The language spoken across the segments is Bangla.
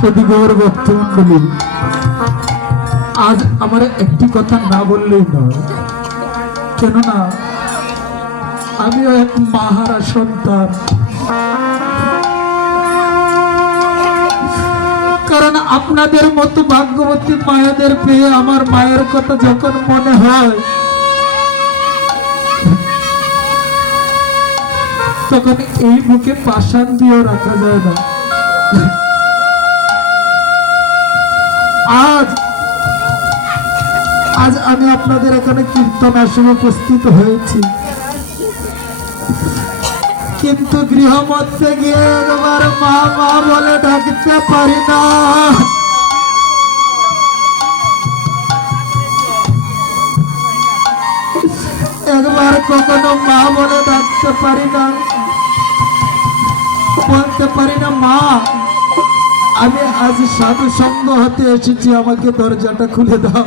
সদিগর ভক্তমন্ডলী আজ আমার একটি কথা না বললেই নয়। কেননা এক মাহারা সন্তান। কারণ আপনাদের মতো ভাগ্যবতী মায়েদের পেয়ে আমার মায়ের কথা যখন মনে হয় তখন এই বুকে পাষাণ দিয়েও রাখা যায় না। আজ আজ আমি আপনাদের এখানে কীর্তন আসনে উপস্থিত হয়েছি। কিন্তু গৃহ মধ্যে গিয়ে একবার মা মা বলে ডাকতে পারি না। একবার কখনো মা বলে ডাকতে পারি না। বলতে পারি না, মা। আমি আজ সাধু সঙ্গ হতে এসেছি, আমাকে দরজাটা খুলে দাও।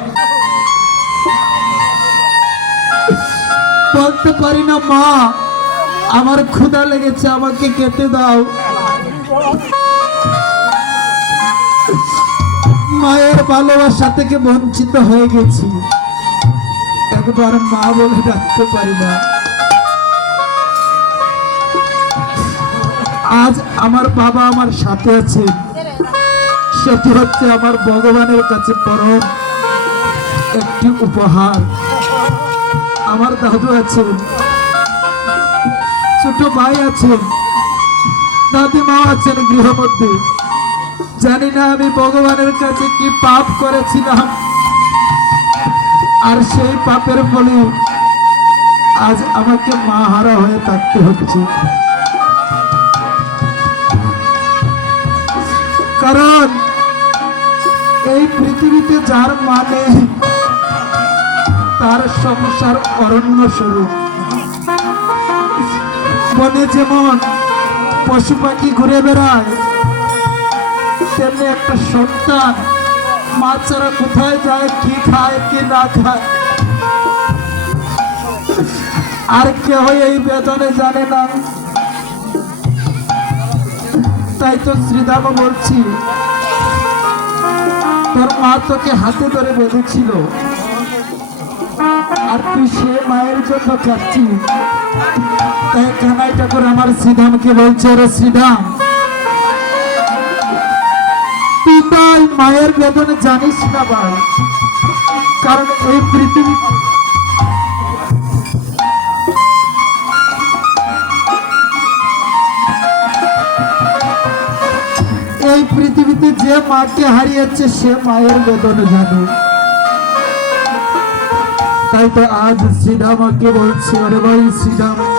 বলতে পারি না, মা। আমার ক্ষুধা লেগেছে, আমাকে কেটে দাও। মায়ের ভালোবাসা থেকে বঞ্চিত হয়ে গেছি। একবার মা বলে ডাকতে পারি না। আজ আমার বাবা আমার সাথে আছে। সেটি হচ্ছে আমার ভগবানের কাছে পরম একটি উপহার। আমার দাদু আছেন ছোট ভাই আছেন দাদিমা আছেন গৃহমধ্যে জানি না আমি ভগবানের কাছে কি পাপ করেছিলাম। আর সেই পাপের ফলে আজ আমাকে মা হারা হয়ে থাকতে হচ্ছে। কারণ এই পৃথিবীতে যার মানে তার সংসার অরণ্য স্বরূপ বনে যেমন পশু পাখি ঘুরে বেড়ায়, তেমনি একটা সন্তান মা ছাড়া কোথায় যায়, কি খায়, কি না খায়, আর কেউ এই বেদনে জানে না। তাই তো শ্রীধাম বলছি, তোর মা তোকে হাতে ধরে বেঁধেছিল। আর তুই সে মায়ের জন্য কাঁদছিস তাই কানাই ঠাকুর আমার শ্রীধামকে বলছে রে শ্রীধাম তুই তাই মায়ের বেদনে জানিস না ভাই। কারণ এই পৃথিবী এই পৃথিবীতে যে মাকে হারিয়েছে, সে মায়ের বেদন জানে। তাই তো আজ শ্রীরামাকে বলছি, আরে ভাই, শ্রীরাম